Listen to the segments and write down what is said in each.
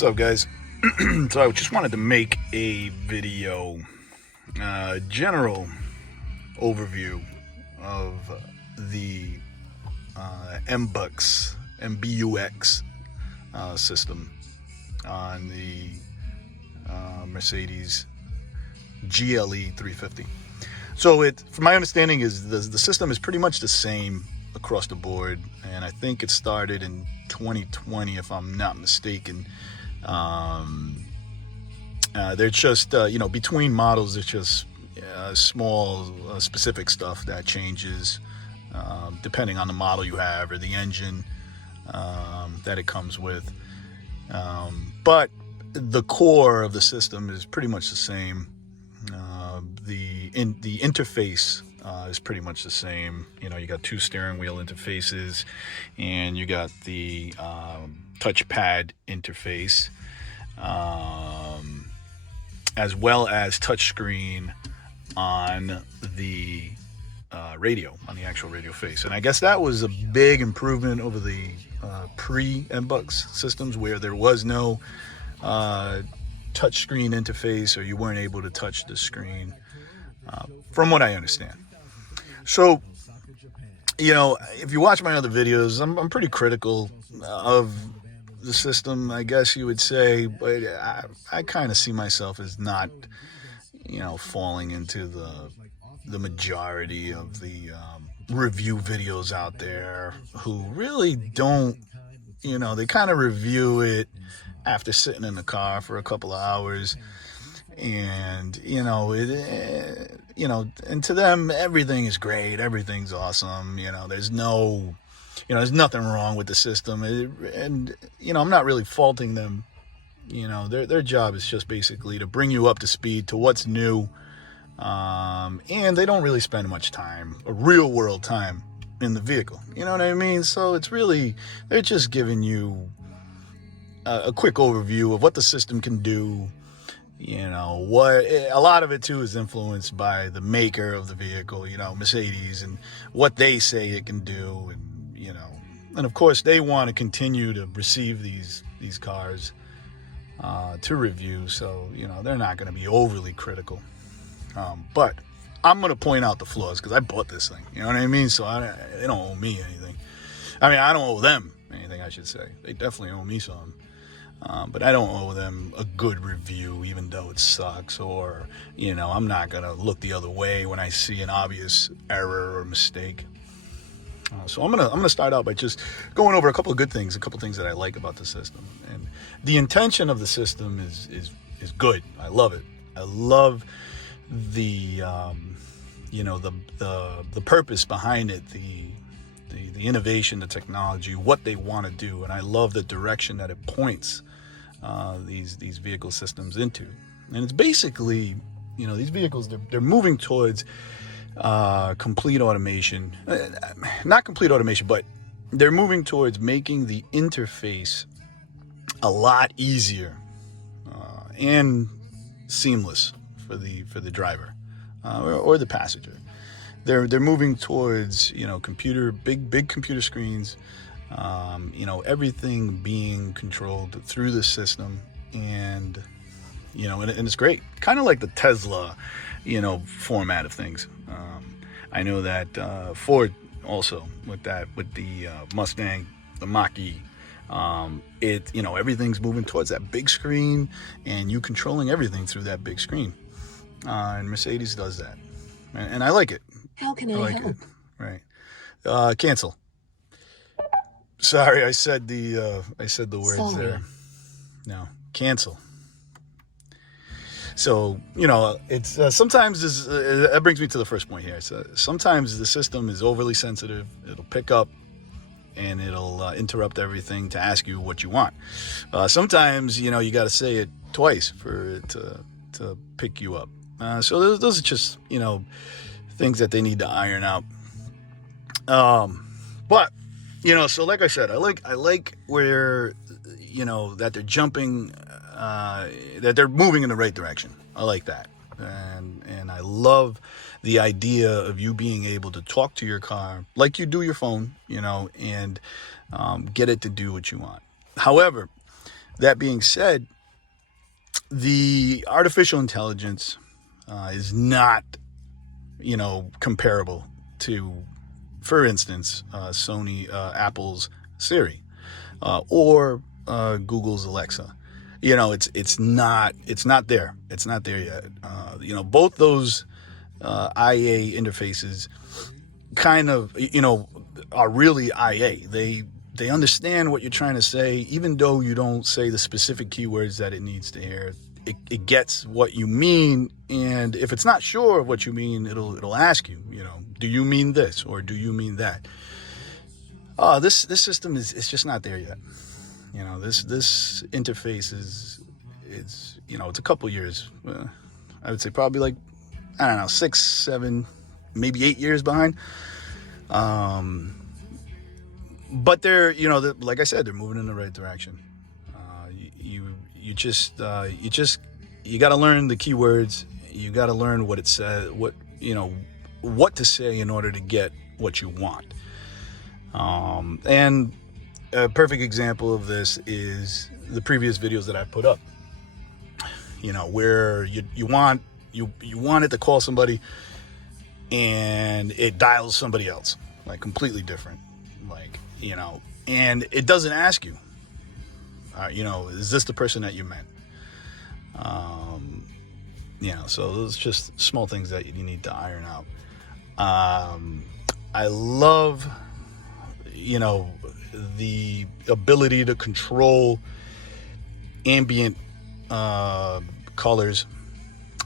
What's up, guys? So I just wanted to make a video, general overview of the MBUX system on the Mercedes GLE 350. So from my understanding, is the system is pretty much the same across the board, and I think it started in 2020, if I'm not mistaken. They're just between models, it's just small specific stuff that changes depending on the model you have or the engine that it comes with, but the core of the system is pretty much the same. The interface is pretty much the same. You got two steering wheel interfaces, and you got the touchpad interface, as well as touchscreen on the radio, on the actual radio face. And I guess that was a big improvement over the pre-MBUX systems, where there was no touchscreen interface, or you weren't able to touch the screen, from what I understand. So, if you watch my other videos, I'm pretty critical of the system, I guess you would say, but I kind of see myself as not, falling into the majority of the review videos out there who really don't, they kind of review it after sitting in the car for a couple of hours, and and to them everything is great, everything's awesome. There's nothing wrong with the system, and I'm not really faulting them. Their job is just basically to bring you up to speed to what's new, and they don't really spend much time, real world time, in the vehicle. You know what I mean? So it's really, they're just giving you a quick overview of what the system can do. What a lot of it too is influenced by the maker of the vehicle, Mercedes, and what they say it can do, and of course they want to continue to receive these cars to review, so they're not going to be overly critical, but I'm going to point out the flaws because I bought this thing, you know what I mean? So they don't owe me anything. I don't owe them anything, I should say. They definitely owe me some. But I don't owe them a good review, even though it sucks, or, I'm not going to look the other way when I see an obvious error or mistake. So I'm going to start out by just going over a couple of good things, a couple of things that I like about the system. And the intention of the system is good. I love it. I love the the purpose behind it, the innovation, the technology, what they want to do, and I love the direction that it points these vehicle systems into. And it's basically, these vehicles, they're moving towards complete automation. Not complete automation, but they're moving towards making the interface a lot easier and seamless for the driver or the passenger. They're moving towards big computer screens, everything being controlled through the system, and and it's great, kind of like the Tesla format of things. I know that Ford also with the Mustang, the Mach-E, everything's moving towards that big screen, and you controlling everything through that big screen, and Mercedes does that, and I like it. How can I help? It. Right. Cancel. Sorry, I said the words. Sorry. There. No, cancel. So, it's sometimes that brings me to the first point here. So sometimes the system is overly sensitive. It'll pick up and it'll interrupt everything to ask you what you want. Sometimes, you got to say it twice for it to pick you up. So those are just, things that they need to iron out. But so like I said, I like where that they're jumping, that they're moving in the right direction. I like that, and I love the idea of you being able to talk to your car like you do your phone, and get it to do what you want. However, That being said, the artificial intelligence is not, comparable to, for instance, Apple's Siri, or Google's Alexa. It's not there. It's not there yet. Both those IA interfaces kind of, are really IA. They understand what you're trying to say, even though you don't say the specific keywords that it needs to hear. It gets what you mean, and if it's not sure of what you mean, it'll ask you, do you mean this or do you mean that? This system is just not there yet. This interface is it's a couple years. I would say probably like, I don't know, 6, 7, maybe 8 years behind. But they're, like I said, they're moving in the right direction. You got to learn the keywords. You got to learn what it says, what to say in order to get what you want. And a perfect example of this is the previous videos that I put up. Where you want it to call somebody and it dials somebody else, like completely different, and it doesn't ask you, is this the person that you meant? So those are just small things that you need to iron out. I love, the ability to control ambient colors,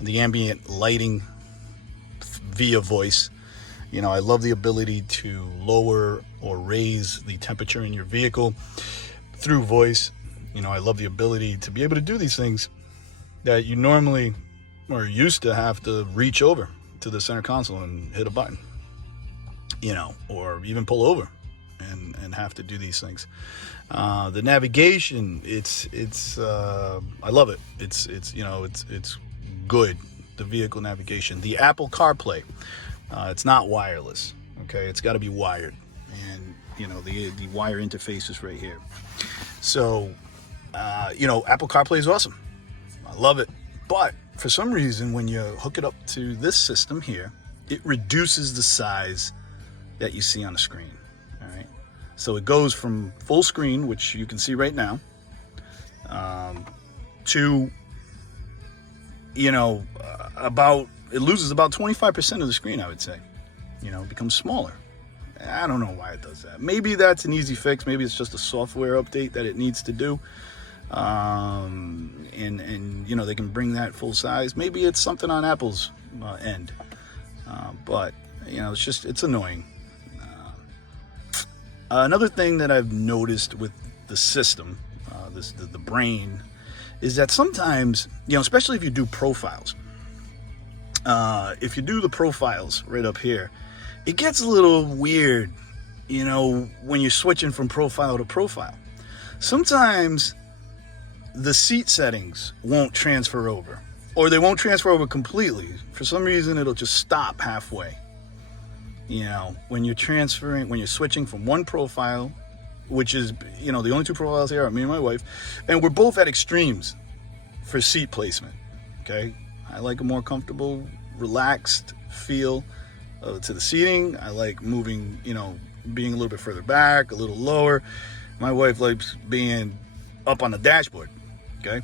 the ambient lighting via voice. I love the ability to lower or raise the temperature in your vehicle through voice. I love the ability to be able to do these things that you normally or used to have to reach over to the center console and hit a button, or even pull over and have to do these things. The navigation, it's I love it. It's good. The vehicle navigation, the Apple CarPlay, it's not wireless. Okay, it's got to be wired, and the wire interface is right here. So Apple CarPlay is awesome. I love it. But for some reason, when you hook it up to this system here, it reduces the size that you see on the screen. All right. So it goes from full screen, which you can see right now, to, it loses about 25% of the screen, I would say. It becomes smaller. I don't know why it does that. Maybe that's an easy fix. Maybe it's just a software update that it needs to do. And they can bring that full size. Maybe it's something on Apple's end. But it's annoying. Another thing that I've noticed with the system, the brain, is that sometimes, especially if you do profiles, if you do the profiles right up here, it gets a little weird, when you're switching from profile to profile. Sometimes the seat settings won't transfer over, or they won't transfer over completely. For some reason, it'll just stop halfway. When you're switching from one profile, which is, the only two profiles here are me and my wife, and we're both at extremes for seat placement. Okay. I like a more comfortable, relaxed feel to the seating. I like moving, being a little bit further back, a little lower. My wife likes being up on the dashboard. Okay.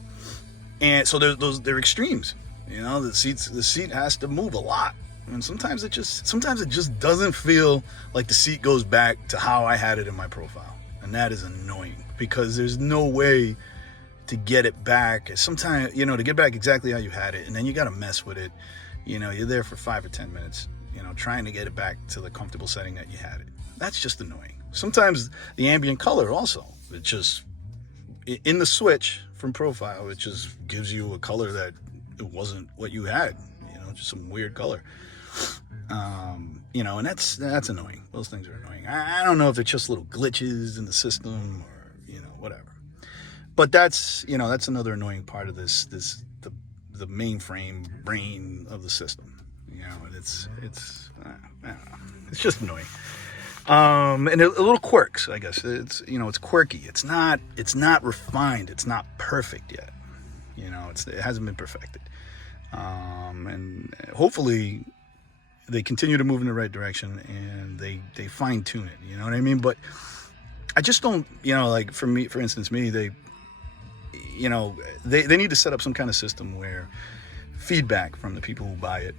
And so they're extremes. The seat has to move a lot. And sometimes it just doesn't feel like the seat goes back to how I had it in my profile. And that is annoying, because there's no way to get it back. Sometimes, to get back exactly how you had it, and then you got to mess with it. You're there for 5 or 10 minutes, trying to get it back to the comfortable setting that you had it. That's just annoying. Sometimes the ambient color also, it just, in the switch from profile, it just gives you a color that it wasn't what you had, just some weird color. And that's annoying. Those things are annoying. I don't know if it's just little glitches in the system or, whatever. But that's another annoying part of the mainframe brain of the system. And it's I don't know. It's just annoying. And a little quirks, I guess. It's quirky. It's not refined. It's not perfect. perfect yet. You know, it hasn't been perfected. And hopefully they continue to move in the right direction and they fine tune it. You know what I mean? But I just don't, you know, like for me, for instance, they need to set up some kind of system where feedback from the people who buy it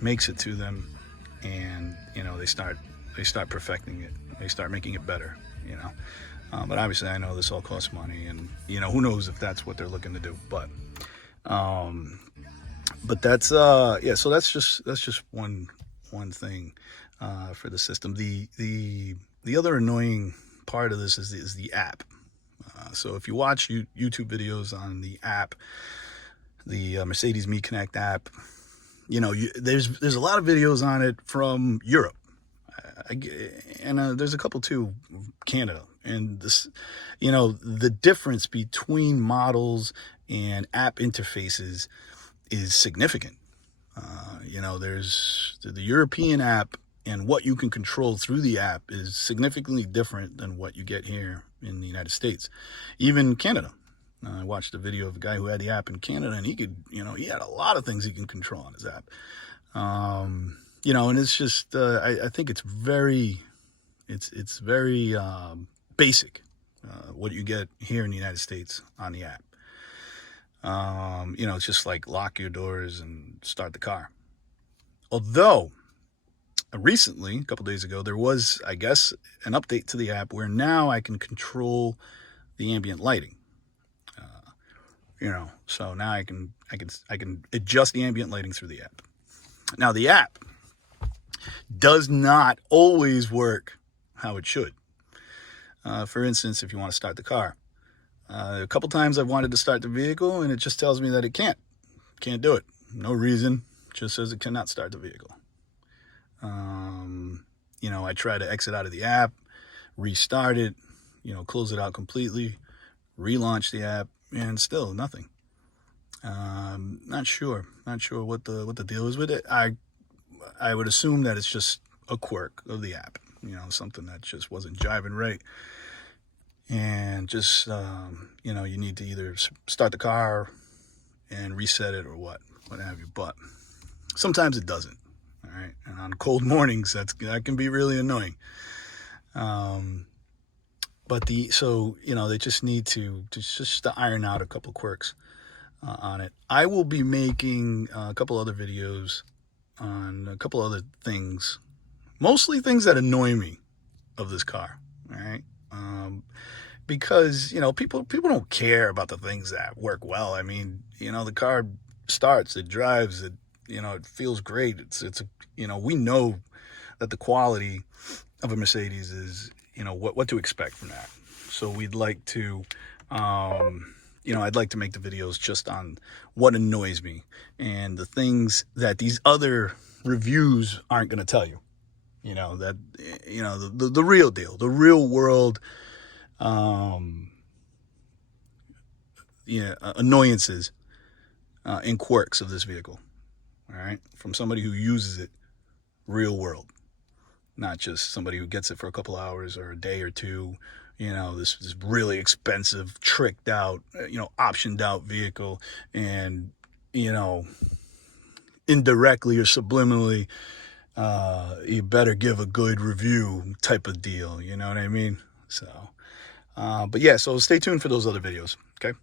makes it to them, and you know they start perfecting it. They start making it better. You know, but obviously I know this all costs money, and you know who knows if that's what they're looking to do. But that's yeah. So that's just one thing for the system. The other annoying part of this is the app. So if you watch YouTube videos on the app, the Mercedes Me Connect app, you know, there's a lot of videos on it from Europe, and there's a couple too, Canada. And this, you know, the difference between models and app interfaces is significant. You know, there's the European app, and what you can control through the app is significantly different than what you get here in the United States, even Canada. I watched a video of a guy who had the app in Canada, and he could, you know, he had a lot of things he can control on his app. You know, and it's just, I think it's very basic, what you get here in the United States on the app. You know, it's just like lock your doors and start the car. Although, recently, a couple days ago, there was, I guess, an update to the app where now I can control the ambient lighting. You know, so now I can adjust the ambient lighting through the app. Now the app does not always work how it should. For instance, if you want to start the car, a couple times I've wanted to start the vehicle and it just tells me that it can't do it. No reason, just says it cannot start the vehicle. You know, I try to exit out of the app, restart it, you know, close it out completely, relaunch the app, and still nothing. Not sure what the deal is with it. I would assume that it's just a quirk of the app, you know, something that just wasn't jiving right. And just, you know, you need to either start the car and reset it or what have you. But sometimes it doesn't. All right. And on cold mornings, that can be really annoying. So, you know, they just need to iron out a couple quirks on it. I will be making a couple other videos on a couple other things, mostly things that annoy me of this car. All right. Because, you know, people don't care about the things that work well. I mean, you know, the car starts, it drives, it, you know, it feels great. It's you know, we know that the quality of a Mercedes is, you know, what to expect from that. So we'd like to, you know, I'd like to make the videos just on what annoys me and the things that these other reviews aren't going to tell you. You know, that, you know, the real deal, the real world, annoyances and quirks of this vehicle. All right, from somebody who uses it real world, not just somebody who gets it for a couple hours or a day or two. You know, this really expensive, tricked out, you know, optioned out vehicle, and, you know, indirectly or subliminally, you better give a good review type of deal. You know what I mean? So, but yeah, so stay tuned for those other videos. Okay.